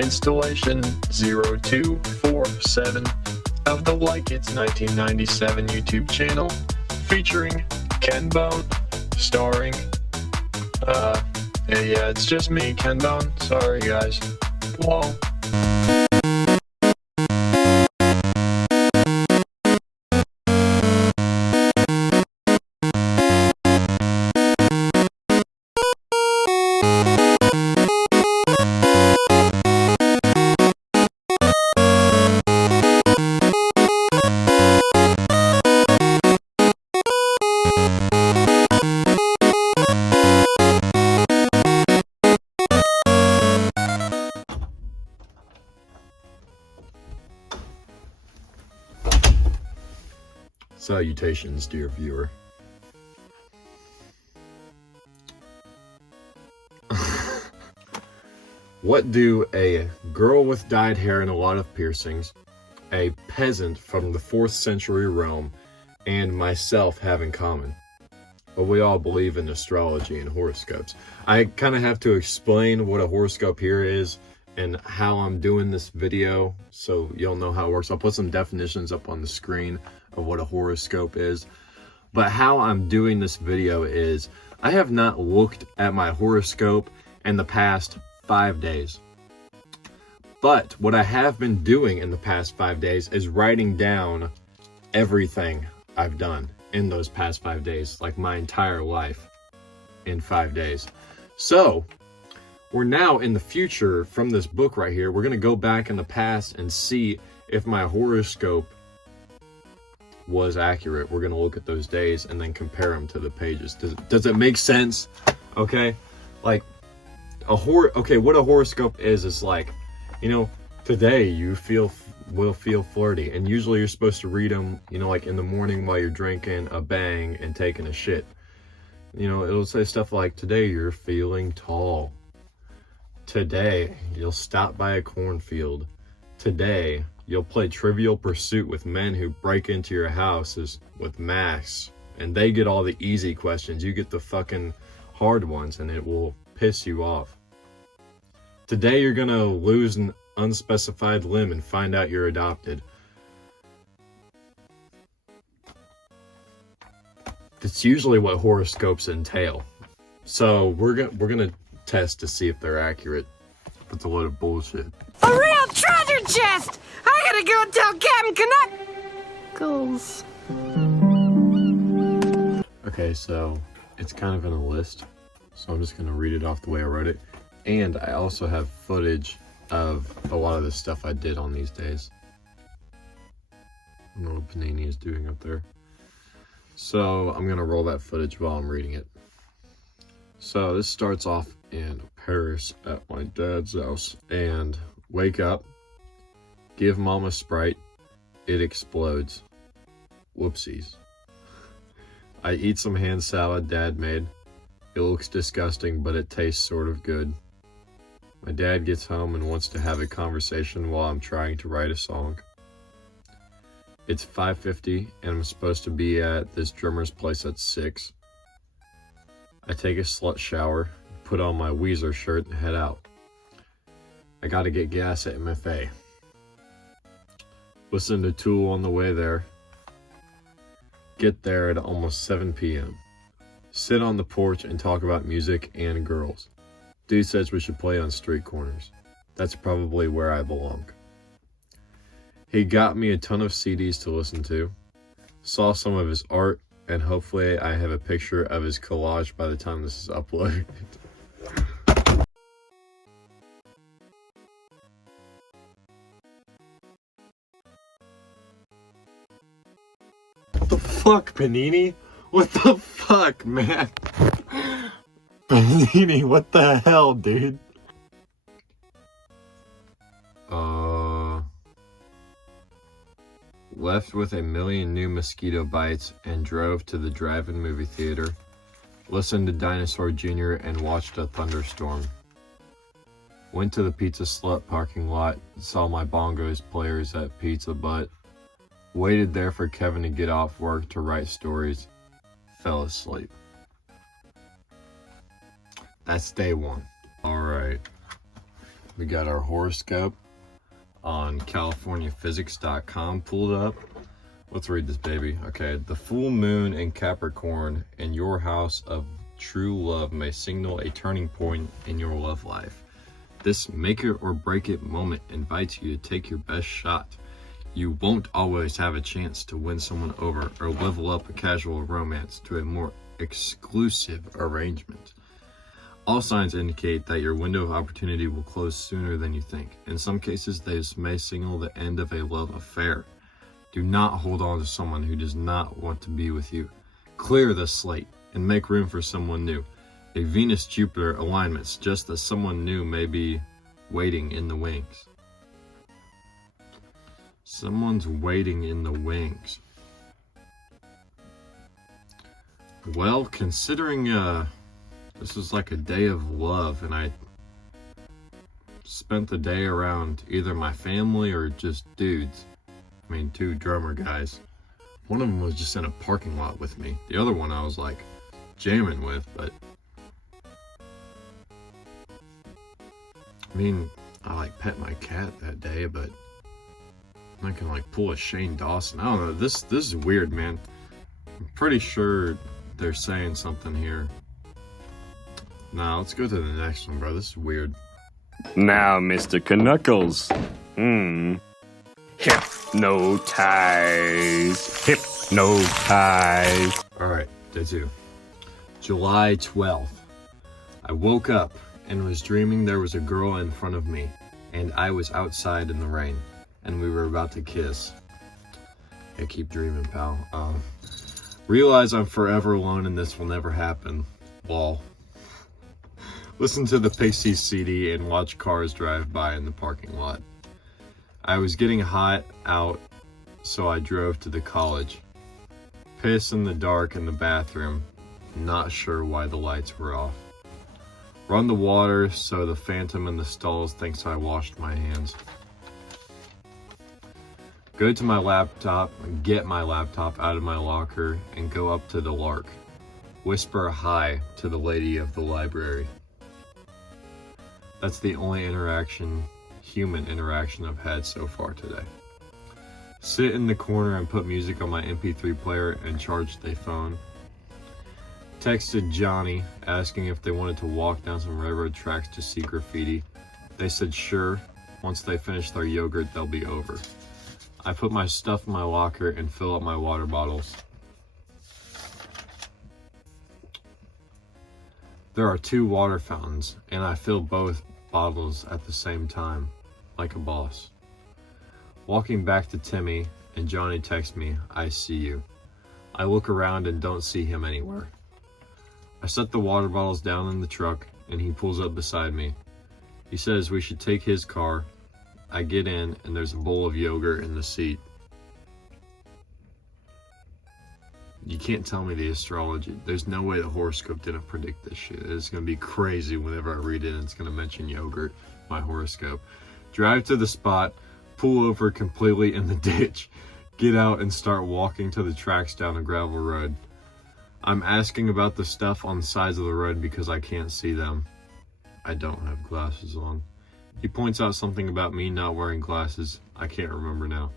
Installation 0247 of the Like It's 1997 YouTube channel, featuring Ken Bone, starring, yeah, it's just me, Ken Bone. Sorry, guys. Whoa. Salutations, dear viewer. What do a girl with dyed hair and a lot of piercings, a peasant from the 4th century Rome, and myself have in common? Well, we all believe in astrology and horoscopes. I kind of have to explain what a horoscope here is and how I'm doing this video so you'll know how it works. I'll put some definitions up on the screen of what a horoscope is. But how I'm doing this video is I have not looked at my horoscope in the past 5 days. But what I have been doing in the past 5 days is writing down everything I've done in those past 5 days, like my entire life in 5 days. So we're now in the future from this book right here. We're going to go back in the past and see if my horoscope was accurate. We're going to look at those days and then compare them to the pages. Does it make sense? Okay. Like what a horoscope is like, you know, today you will feel flirty, and usually you're supposed to read them, you know, like in the morning while you're drinking a bang and taking a shit. You know, it'll say stuff like, today you're feeling tall. Today, you'll stop by a cornfield. Today, you'll play Trivial Pursuit with men who break into your houses with masks. And they get all the easy questions. You get the fucking hard ones, and it will piss you off. Today, you're gonna lose an unspecified limb and find out you're adopted. That's usually what horoscopes entail. So we're gonna test to see if they're accurate. That's a load of bullshit. A real treasure chest! I gotta go tell Captain Knuckles. Okay, so it's kind of in a list, so I'm just gonna read it off the way I wrote it. And I also have footage of a lot of the stuff I did on these days. I don't know what Panini is doing up there. So I'm gonna roll that footage while I'm reading it. So this starts off in Paris at my dad's house, and wake up, give mom a Sprite, it explodes. Whoopsies. I eat some hand salad dad made. It looks disgusting, but it tastes sort of good. My dad gets home and wants to have a conversation while I'm trying to write a song. It's 5:50 and I'm supposed to be at this drummer's place at 6. I take a slut shower, put on my Weezer shirt and head out. I gotta get gas at MFA. Listen to Tool on the way there. Get there at almost 7 p.m. Sit on the porch and talk about music and girls. Dude says we should play on street corners. That's probably where I belong. He got me a ton of CDs to listen to. Saw some of his art, and hopefully I have a picture of his collage by the time this is uploaded. What the fuck, Panini? What the fuck, man? Panini, what the hell, dude? Left with a million new mosquito bites and drove to the drive-in movie theater. Listened to Dinosaur Jr. and watched a thunderstorm. Went to the Pizza Slut parking lot, saw my bongos players at Pizza Butt. Waited there for Kevin to get off work to write stories. Fell asleep. That's day one. Alright. We got our horoscope on californiaphysics.com pulled up. Let's read this baby. Okay, the full moon in Capricorn in your house of true love may signal a turning point in your love life. This make it or break it moment invites you to take your best shot. You won't always have a chance to win someone over or level up a casual romance to a more exclusive arrangement. All signs indicate that your window of opportunity will close sooner than you think. In some cases, this may signal the end of a love affair. Do not hold on to someone who does not want to be with you. Clear the slate and make room for someone new. A Venus-Jupiter alignment suggests that someone new may be waiting in the wings. Someone's waiting in the wings. Well, considering this is like a day of love, and I spent the day around either my family or just dudes. I mean, two drummer guys. One of them was just in a parking lot with me. The other one I was like jamming with, but I mean, I like pet my cat that day, but I can like pull a Shane Dawson. I don't know. This is weird, man. I'm pretty sure they're saying something here. Nah, let's go to the next one, bro. This is weird. Now, Mr. Knuckles. Hypnotize. Hypnotize. Alright, day 2. July 12th. I woke up and was dreaming there was a girl in front of me, and I was outside in the rain, and we were about to kiss. Yeah, keep dreaming, pal. Realize I'm forever alone and this will never happen. Lol. Listen to the Pixies CD and watch cars drive by in the parking lot. I was getting hot out, so I drove to the college. Piss in the dark in the bathroom. Not sure why the lights were off. Run the water so the phantom in the stalls thinks I washed my hands. Go to my laptop, get my laptop out of my locker, and go up to the Lark. Whisper hi to the lady of the library. That's the only human interaction I've had so far today. Sit in the corner and put music on my MP3 player and charge the phone. Texted Johnny asking if they wanted to walk down some railroad tracks to see graffiti. They said sure. Once they finish their yogurt, they'll be over. I put my stuff in my locker and fill up my water bottles. There are 2 water fountains, and I fill both bottles at the same time, like a boss. Walking back to Timmy, and Johnny texts me, I see you. I look around and don't see him anywhere. I set the water bottles down in the truck, and he pulls up beside me. He says we should take his car. I get in, and there's a bowl of yogurt in the seat. You can't tell me the astrology. There's no way the horoscope didn't predict this shit. It's going to be crazy whenever I read it and it's going to mention yogurt, my horoscope. Drive to the spot, pull over completely in the ditch, get out and start walking to the tracks down a gravel road. I'm asking about the stuff on the sides of the road because I can't see them. I don't have glasses on. He points out something about me not wearing glasses. I can't remember now.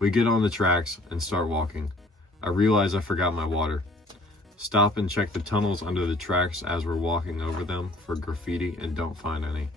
We get on the tracks and start walking. I realize I forgot my water. Stop and check the tunnels under the tracks as we're walking over them for graffiti and don't find any.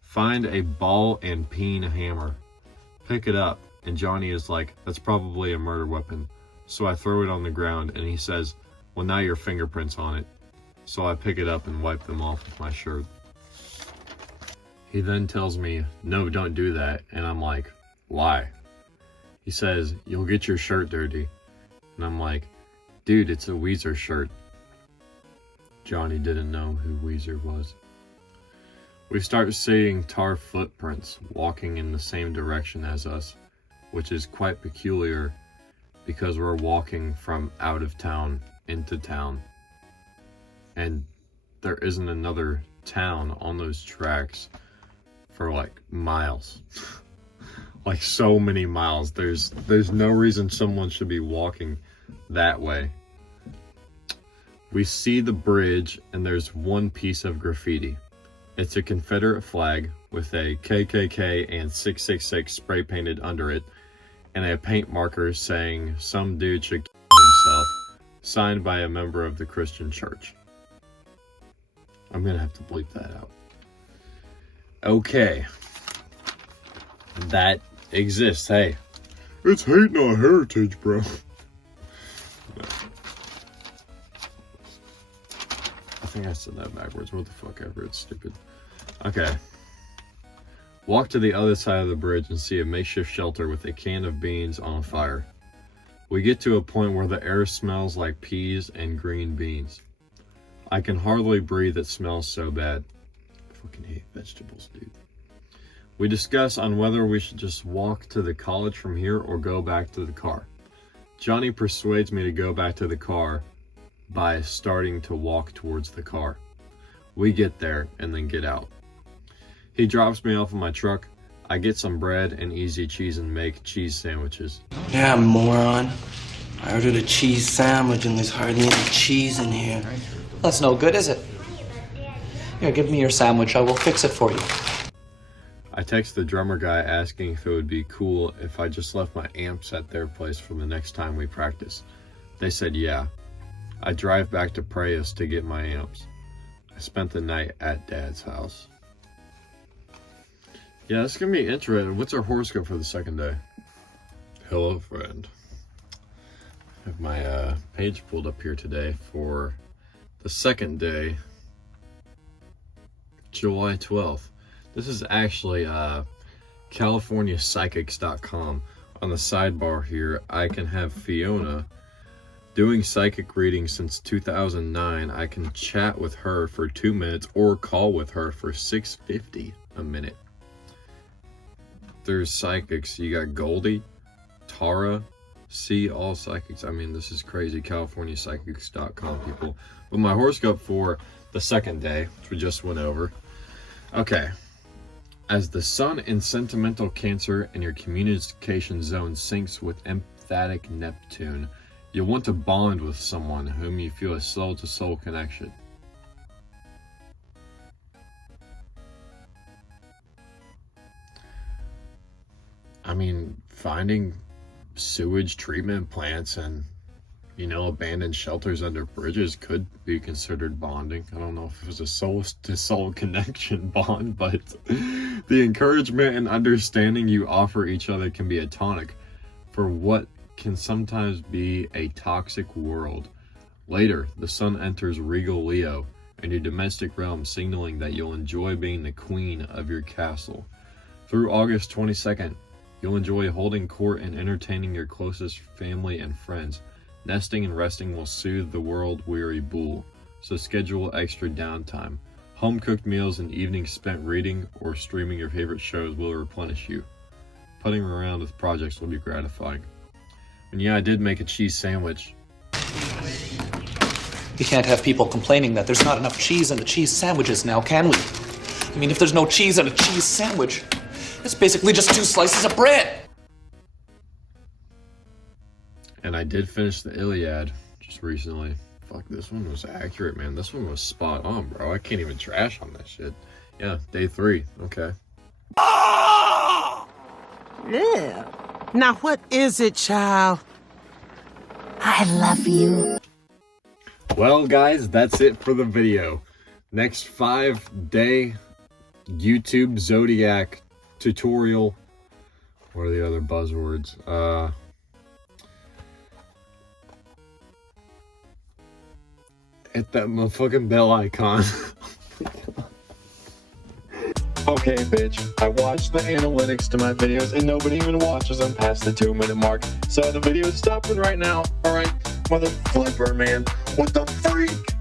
Find a ball and peen hammer. Pick it up, and Johnny is like, that's probably a murder weapon. So I throw it on the ground and he says, well, now your fingerprints on it. So I pick it up and wipe them off with my shirt. He then tells me, no, don't do that. And I'm like, why? He says, you'll get your shirt dirty. And I'm like, dude, it's a Weezer shirt. Johnny didn't know who Weezer was. We start seeing tar footprints walking in the same direction as us, which is quite peculiar because we're walking from out of town into town. And there isn't another town on those tracks for like miles. Like so many miles. There's no reason someone should be walking that way. We see the bridge and there's one piece of graffiti. It's a Confederate flag with a KKK and 666 spray painted under it, and a paint marker saying some dude should kill himself, signed by a member of the Christian church. I'm gonna have to bleep that out. Okay. That exists, hey. It's hate, not heritage, bro. I think I said that backwards. What the fuck ever, it's stupid. Okay. Walk to the other side of the bridge and see a makeshift shelter with a can of beans on fire. We get to a point where the air smells like peas and green beans. I can hardly breathe, it smells so bad. I fucking hate vegetables, dude. We discuss on whether we should just walk to the college from here or go back to the car. Johnny persuades me to go back to the car by starting to walk towards the car. We get there and then get out. He drops me off in my truck. I get some bread and easy cheese and make cheese sandwiches. Yeah, moron. I ordered a cheese sandwich and there's hardly any cheese in here. That's no good, is it? Here, give me your sandwich. I will fix it for you. I text the drummer guy asking if it would be cool if I just left my amps at their place for the next time we practice. They said yeah. I drive back to Prayas to get my amps. I spent the night at Dad's house. Yeah, it's gonna be interesting. What's our horoscope for the second day? Hello, friend. I have my page pulled up here today for the second day, July 12th. This is actually CaliforniaPsychics.com. On the sidebar here, I can have Fiona doing psychic readings since 2009. I can chat with her for 2 minutes or call with her for $6.50 a minute. There's psychics. You got Goldie, Tara, see all psychics. I mean, this is crazy. CaliforniaPsychics.com, people. But my horoscope for the second day, which we just went over. Okay. As the sun in sentimental Cancer and your communication zone syncs with emphatic Neptune, you'll want to bond with someone whom you feel a soul-to-soul connection. I mean, finding sewage treatment plants and, you know, abandoned shelters under bridges could be considered bonding. I don't know if it was a soul-to-soul connection bond, but the encouragement and understanding you offer each other can be a tonic for what can sometimes be a toxic world. Later, the sun enters regal Leo and your domestic realm, signaling that you'll enjoy being the queen of your castle. Through August 22nd, you'll enjoy holding court and entertaining your closest family and friends. Nesting and resting will soothe the world-weary bull, so schedule extra downtime. Home-cooked meals and evenings spent reading or streaming your favorite shows will replenish you. Putting around with projects will be gratifying. And yeah, I did make a cheese sandwich. We can't have people complaining that there's not enough cheese in the cheese sandwiches now, can we? I mean, if there's no cheese in a cheese sandwich, it's basically just 2 slices of bread. And I did finish the Iliad just recently. Fuck, this one was accurate, man. This one was spot on, bro. I can't even trash on that shit. Yeah, day 3. Okay. Yeah. Now what is it, child? I love you. Well, guys, that's it for the video. Next 5-day YouTube Zodiac tutorial. What are the other buzzwords? Hit that motherfucking bell icon. Okay, bitch, I watched the analytics to my videos and nobody even watches them past the 2-minute mark. So the video is stopping right now, alright? Mother flipper, man. What the freak?